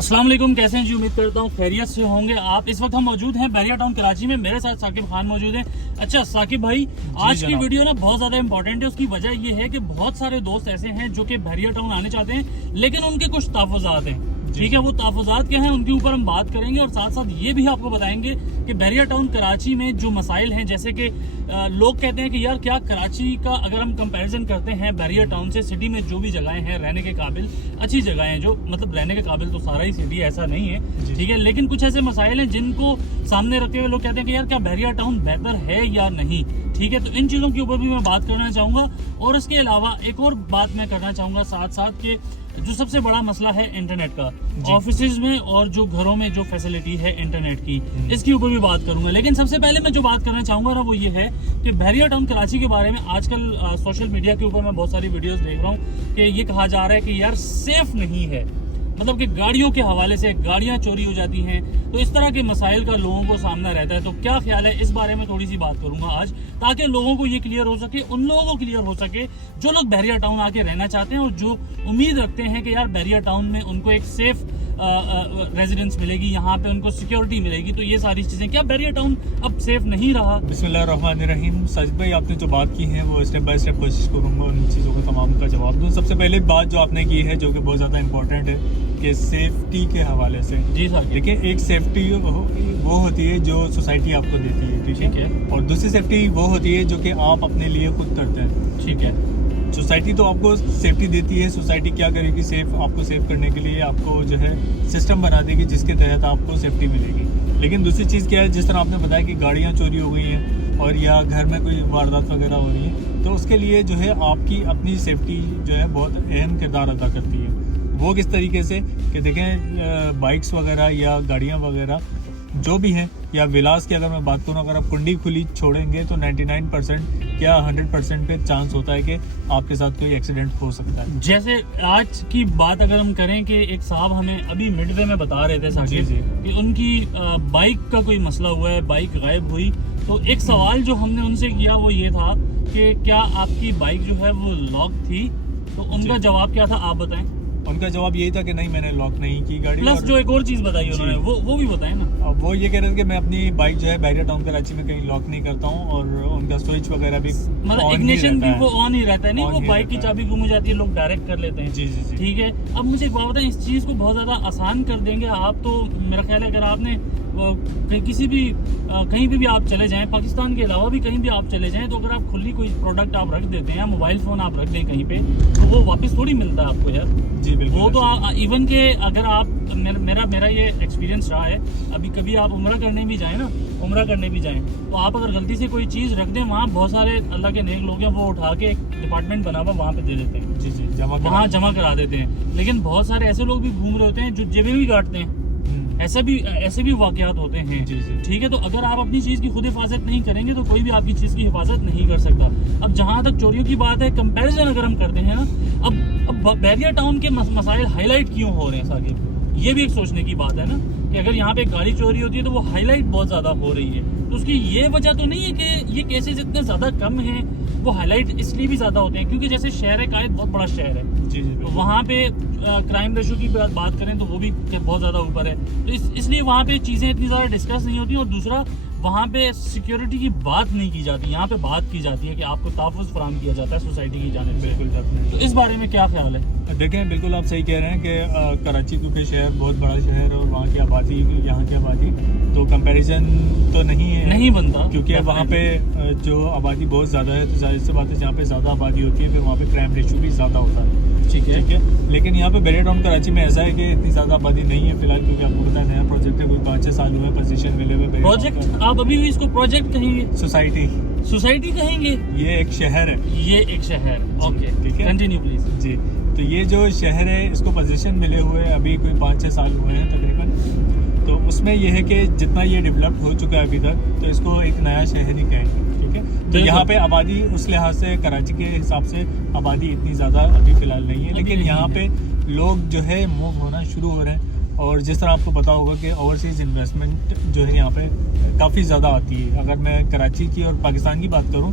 अस्सलाम वालेकुम, कैसे हैं जी? उम्मीद करता हूँ खैरियत से होंगे आप। इस वक्त हम मौजूद हैं बैरिया टाउन कराची में। मेरे साथ साकिब खान मौजूद हैं। अच्छा साकिब भाई, आज की वीडियो ना बहुत ज़्यादा इंपॉर्टेंट है। उसकी वजह ये है कि बहुत सारे दोस्त ऐसे हैं जो कि बैरिया टाउन आने चाहते हैं, लेकिन उनके कुछ तहफ़्फ़ुज़ात हैं। ठीक है, वो तहफ़्फ़ुज़ात क्या हैं उनके ऊपर हम बात करेंगे, और साथ साथ ये भी आपको बताएंगे कि बैरिया टाउन कराची में जो मसाइल हैं, जैसे कि लोग कहते हैं कि यार क्या कराची का अगर हम कंपैरिजन करते हैं बैरिया टाउन से, सिटी में जो भी जगहें हैं रहने के काबिल, अच्छी जगहें हैं, जो मतलब रहने के काबिल तो सारा ही सिटी ऐसा नहीं है, ठीक है, लेकिन कुछ ऐसे मसाइल हैं जिनको सामने रखते हुए लोग कहते हैं कि यार क्या बैरिया टाउन बेहतर है या नहीं। ठीक है, तो इन चीज़ों के ऊपर भी मैं बात करना चाहूँगा, और इसके अलावा एक और बात मैं करना चाहूँगा साथ साथ के जो सबसे बड़ा मसला है इंटरनेट का, ऑफिसेज में और जो घरों में जो फैसिलिटी है इंटरनेट की, इसके ऊपर भी बात करूंगा। लेकिन सबसे पहले मैं जो बात करना चाहूँगा ना वो ये है कि बैरिया टाउन कराची के बारे में आजकल सोशल मीडिया के ऊपर मैं बहुत सारी वीडियोस देख रहा हूँ कि ये कहा जा रहा है कि यार सेफ नहीं है, मतलब कि गाड़ियों के हवाले से गाड़ियां चोरी हो जाती हैं, तो इस तरह के मसाइल का लोगों को सामना रहता है। तो क्या ख्याल है, इस बारे में थोड़ी सी बात करूंगा आज, ताकि लोगों को ये क्लियर हो सके, उन लोगों को क्लियर हो सके जो लोग बैरिया टाउन आके रहना चाहते हैं और जो उम्मीद रखते हैं कि यार बैरिया टाउन में उनको एक सेफ रेजिडेंस मिलेगी, यहाँ पे उनको सिक्योरिटी मिलेगी। तो ये सारी चीज़ें, क्या बैरिया टाउन अब सेफ नहीं रहा? बिस्मिल्लाहिर्रहमानिर्रहीम। साजिद भाई, आपने जो बात की है वो स्टेप बाय स्टेप कोशिश करूँगा उन चीज़ों का तमाम का जवाब दूँ। सबसे पहले बात जो आपने की है जो कि बहुत ज़्यादा इंपॉर्टेंट है कि सेफ्टी के हवाले से। जी सर। देखिए, एक सेफ्टी वो होती है जो सोसाइटी आपको देती है, ठीक है, और दूसरी सेफ्टी वो होती है जो कि आप अपने लिए खुद करते हैं। ठीक है, सोसाइटी तो आपको सेफ्टी देती है, सोसाइटी क्या करेगी, आपको सेव करने के लिए आपको जो है सिस्टम बना देगी जिसके तहत आपको सेफ्टी मिलेगी। लेकिन दूसरी चीज़ क्या है, जिस तरह आपने बताया कि गाड़ियाँ चोरी हो गई हैं और या घर में कोई वारदात वगैरह हो रही है, तो उसके लिए जो है आपकी अपनी सेफ्टी जो है बहुत अहम किरदार अदा करती है। वो किस तरीके से कि देखें, बाइक्स वगैरह या गाड़ियाँ वगैरह जो भी हैं, या विलास की अगर मैं बात करूँ, अगर आप कुंडी खुली छोड़ेंगे तो 99% क्या 100% पे चांस होता है कि आपके साथ कोई एक्सीडेंट हो सकता है। जैसे आज की बात अगर हम करें कि एक साहब हमें अभी मिडवे में बता रहे थे साकिब कि उनकी बाइक का कोई मसला हुआ है, बाइक गायब हुई। तो एक सवाल जो हमने उनसे किया वो ये था कि क्या आपकी बाइक जो है वो लॉक थी? तो उनका जवाब क्या था, आप बताएं। उनका जवाब यही था कि नहीं, मैंने लॉक नहीं की गाड़ी। प्लस जो एक और चीज़ बताई उन्होंने वो भी बताएं ना। अब वो ये कह रहे थे कि मैं अपनी बाइक जो है बैरिया टाउन कराची में कहीं लॉक नहीं करता हूँ, और उनका स्विच वगैरह भी मतलब इग्निशन भी वो ऑन ही रहता है, नहीं वो बाइक की चाबी गुम हो जाती है, लोग डायरेक्ट कर लेते हैं। जी जी जी, ठीक है। अब मुझे एक बात बताएं, इस चीज़ को बहुत ज़्यादा आसान कर देंगे आप, तो मेरा ख्याल है अगर आपने किसी भी कहीं भी आप चले जाएं, पाकिस्तान के अलावा भी कहीं भी आप चले जाएं, तो अगर आप खुली कोई प्रोडक्ट आप रख देते हैं, मोबाइल फ़ोन आप रख दें कहीं पे, तो वो वापस थोड़ी मिलता है आपको यार। जी बिल्कुल। वो तो इवन के अगर आप मेरा ये एक्सपीरियंस रहा है, अभी कभी आप उम्रा करने भी जाएं ना, उम्रा करने भी जाएं, तो आप अगर गलती से कोई चीज़ रख दें, वहाँ बहुत सारे अल्लाह के नेक लोग हैं, वो उठा के एक डिपार्टमेंट बना हुआ वहाँ पे दे देते हैं। जी जी, वहाँ जमा करा देते हैं। लेकिन बहुत सारे ऐसे लोग भी घूम रहे होते हैं जो जेबें भी काटते हैं, ऐसे भी वाकयात होते हैं। जी जी। ठीक है, तो अगर आप अपनी चीज़ की खुद हिफाजत नहीं करेंगे तो कोई भी आपकी चीज़ की हिफाजत नहीं कर सकता। अब जहाँ तक चोरियों की बात है, कंपैरिजन अगर हम करते हैं ना, अब बैरिया टाउन के मसाइल हाईलाइट क्यों हो रहे हैं साकिब, ये भी एक सोचने की बात है ना, कि अगर यहाँ पे गाड़ी चोरी होती है तो वो हाईलाइट बहुत ज़्यादा हो रही है। तो उसकी ये वजह तो नहीं है कि ये केसेस इतने ज़्यादा कम हैं, वो हाईलाइट इसलिए भी ज़्यादा होते हैं क्योंकि जैसे शहर है कायद बहुत बड़ा शहर है। जी जी, तो वहाँ पे क्राइम रेशो की बात करें तो वो भी बहुत ज़्यादा ऊपर है, तो इसलिए वहाँ पे चीज़ें इतनी ज़्यादा डिस्कस नहीं होती। और दूसरा, वहाँ पे सिक्योरिटी की बात नहीं की जाती, यहाँ पे बात की जाती है कि आपको तहफ़्फ़ुज़ फराहम किया जाता है सोसाइटी की जानिब से। बिल्कुल। तो इस बारे में क्या ख्याल है? देखें, बिल्कुल आप सही कह रहे हैं कि कराची क्योंकि शहर बहुत बड़ा शहर है और वहाँ की आबादी, यहाँ की आबादी तो कंपैरिजन तो नहीं बनता, क्योंकि वहाँ पे जो आबादी बहुत ज़्यादा है, तो जाहिर सी बात है जहाँ पे ज़्यादा आबादी होती है फिर वहाँ पे क्राइम रेशो भी ज़्यादा होता है। ठीक है, लेकिन यहाँ पे बैरिया टाउन कराची में ऐसा है कि इतनी ज़्यादा आबादी नहीं है फिलहाल, क्योंकि आपको पता है नया प्रोजेक्ट है, कोई 5-6 साल हुए पोजीशन मिले हुए। प्रोजेक्ट आप अभी भी इसको प्रोजेक्ट कहेंगे? सोसाइटी कहेंगे? ये एक शहर है, ये एक शहर। ओके, ठीक है, कंटिन्यू प्लीज। जी। तो ये जो शहर है इसको पोजीशन मिले हुए अभी कोई 5-6 साल हुए हैं तकरीबन। तो उसमें यह है कि जितना ये डेवलप हो चुका है अभी तक, तो इसको एक नया शहर ही कहेंगे। ठीक है, तो यहाँ पे आबादी उस लिहाज से कराची के हिसाब से आबादी इतनी ज़्यादा अभी फ़िलहाल नहीं है, लेकिन यहाँ पे लोग जो है मूव होना शुरू हो रहे हैं। और जिस तरह आपको पता होगा कि ओवरसीज़ इन्वेस्टमेंट जो है यहाँ पे काफ़ी ज़्यादा आती है। अगर मैं कराची की और पाकिस्तान की बात करूँ